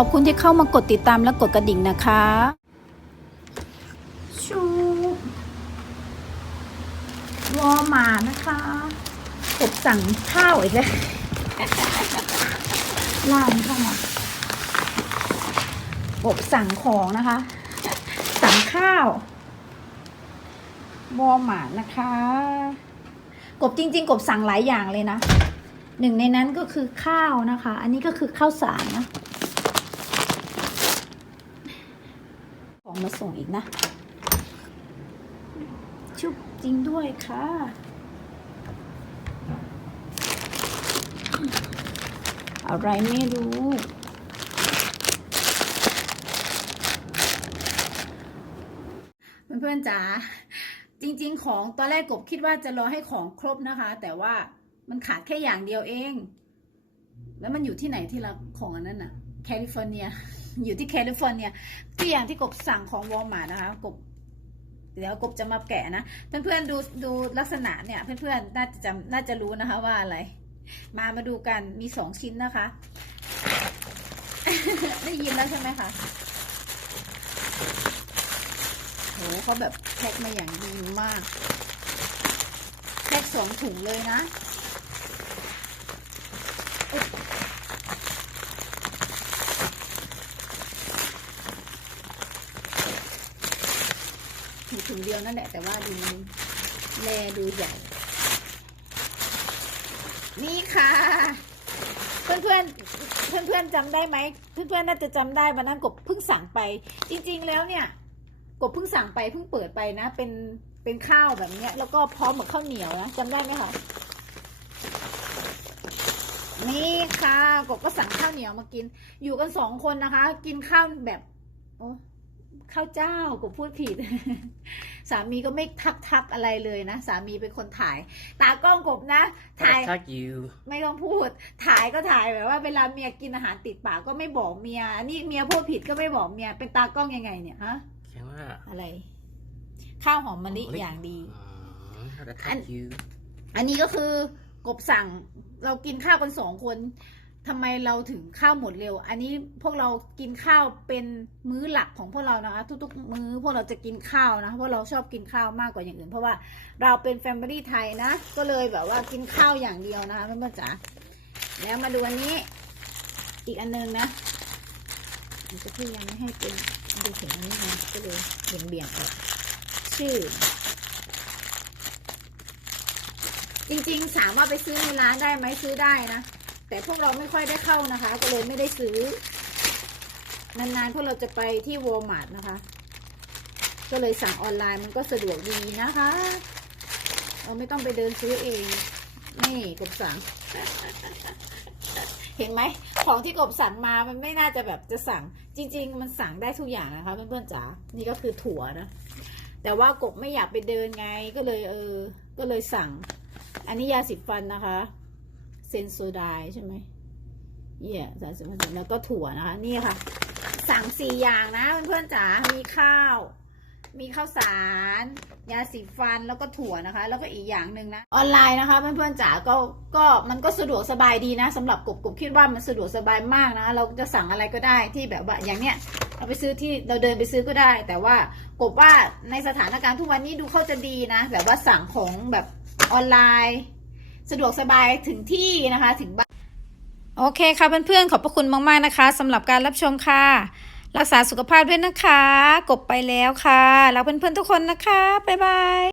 ขอบคุณที่เข้ามากดติดตามและกดกระดิ่งนะคะชูวอมานะคะกดสั่งข้าวอีกแล้วล่างเข้ามากดสั่งของนะคะ สั่งข้าววอมานะคะ กบจริง ๆ กบสั่งหลายอย่างเลยนะหนึ่งในนั้นก็คือข้าวนะคะ อันนี้ก็คือข้าวสารนะ ของ มาส่งอีกนะ ชุบจริงด้วยค่ะ อะไรไม่รู้เพื่อนๆจ๋าจริง ๆ ของตอนแรกกบคิดว่าจะรอให้ของครบนะคะ แต่ว่ามันขาดแค่อย่างเดียวเอง แล้วมันอยู่ที่ไหนที่เราของอันนั้นอะแคลิฟอร์เนีย อยู่ที่แคลิฟอร์เนียที่อย่างที่กบสั่งของวอลมาร์นะคะกบเดี๋ยวกบจะมาแกะนะ เพื่อนๆดูดูลักษณะเนี่ย เพื่อนๆน่าจะจำน่าจะรู้นะคะว่าอะไร มามาดูกันมีสองชิ้นนะคะ ได้ยินแล้วใช่ไหมคะโหเขาแบบแพ็คมาอย่างดีมาก แพ็คสองถุงเลยนะ ถุงเดียวนั่นแหละ แต่ว่าดูแลดูใหญ่ นี่ค่ะ เพื่อนเพื่อนเพื่อนเพื่อนจำได้ไหมเพื่อนเพื่อนน่าจะจำได้วันนั้นกบเพิ่งสั่งไป จริง ๆ แล้วเนี่ย กบเพิ่งสั่งไปเพิ่งเปิดไปนะ เป็นเป็นข้าวแบบเนี้ย แล้วก็พร้อมกับข้าวเหนียวนะจำได้ไหมคะนี่ค่ะกบก็สั่งข้าวเหนียวมากิน อยู่กันสองคนนะคะ กินข้าวแบบโอ้ ข้าวเจ้ากบพูดผิด สามีก็ไม่ทักทักอะไรเลยนะ สามีเป็นคนถ่าย ตากล้องกบนะ ถ่าย Attack you ไม่ต้องพูด ถ่ายก็ถ่ายแบบว่าเวลาเมียกินอาหารติดปากก็ไม่บอกเมียอันนี่เมียพูดผิดก็ไม่บอกเมียเป็นตากล้องยังไงเนี่ยฮะเขียนว่าอะไร ข้าวหอมมะลิหอมมะลิอย่างดีอ๋อ Attack อัน you อันนี้ก็คือกบสั่งเรากินข้าวกันสองคน ทำไมเราถึงข้าวหมดเร็ว อันนี้พวกเรากินข้าวเป็นมื้อหลักของพวกเรานะคะทุกๆ มื้อพวกเราจะกินข้าวนะเพราะเราชอบกินข้าวมากกว่าอย่างอื่น เพราะว่าเราเป็นแฟมิลี่ไทยนะก็เลยแบบว่ากินข้าวอย่างเดียวนะคะเพื่อนๆจ๋าแล้วมาดูอันนี้อีกอันนึงนะมันจะพยายามไม่ให้เป็นดูเห็นอันนี้นะก็เลยเบี่ยงเบี่ยงออกชื่อจริงๆสามารถไปซื้อในร้านได้ไหมซื้อได้นะ แต่พวกเราไม่ค่อยได้เข้านะคะ ก็เลยไม่ได้ซื้อ นานๆพวกเราจะไปที่วอลมาร์ทนะคะ ก็เลยสั่งออนไลน์มันก็สะดวกดีนะคะเราไม่ต้องไปเดินซื้อเอง นี่กบสั่ง เห็นไหมของที่กบสั่งมามันไม่น่าจะแบบจะสั่ง จริง ๆ มันสั่งได้ทุกอย่างนะคะเพื่อนๆจ๋านี่ก็คือถั่วนะแต่ว่ากบไม่อยากไปเดินไงก็เลยเออ ก็เลยสั่ง อันนี้ยาสีฟันนะคะ เซนโซไดใช่ไหมเยี่ยสารสกัดแล้วก็ถั่วนะคะ นี่ค่ะ สั่งสี่อย่างนะเพื่อนๆจ๋า มีข้าว มีข้าวสาร ยาสีฟันแล้วก็ถั่วนะคะ แล้วก็อีกอย่างหนึ่งนะ ออนไลน์นะคะเพื่อนๆจ๋า ก็ ก็มันก็สะดวกสบายดีนะสำหรับกบกบคิดว่ามันสะดวกสบายมากนะ เราจะสั่งอะไรก็ได้ที่แบบว่าอย่างเนี้ยเราไปซื้อที่เราเดินไปซื้อก็ได้ แต่ว่ากบว่าในสถานการณ์ทุกวันนี้ดูเขาจะดีนะ แบบว่าสั่งของแบบออนไลน์ สะดวกสบายถึงที่นะคะถึงบ้านโอเคค่ะเพื่อนๆขอบพระคุณมากๆนะคะสำหรับการรับชมค่ะ รักษาสุขภาพด้วยนะคะ กบไปแล้วค่ะแล้วเพื่อนๆทุกคนนะคะบ๊ายบาย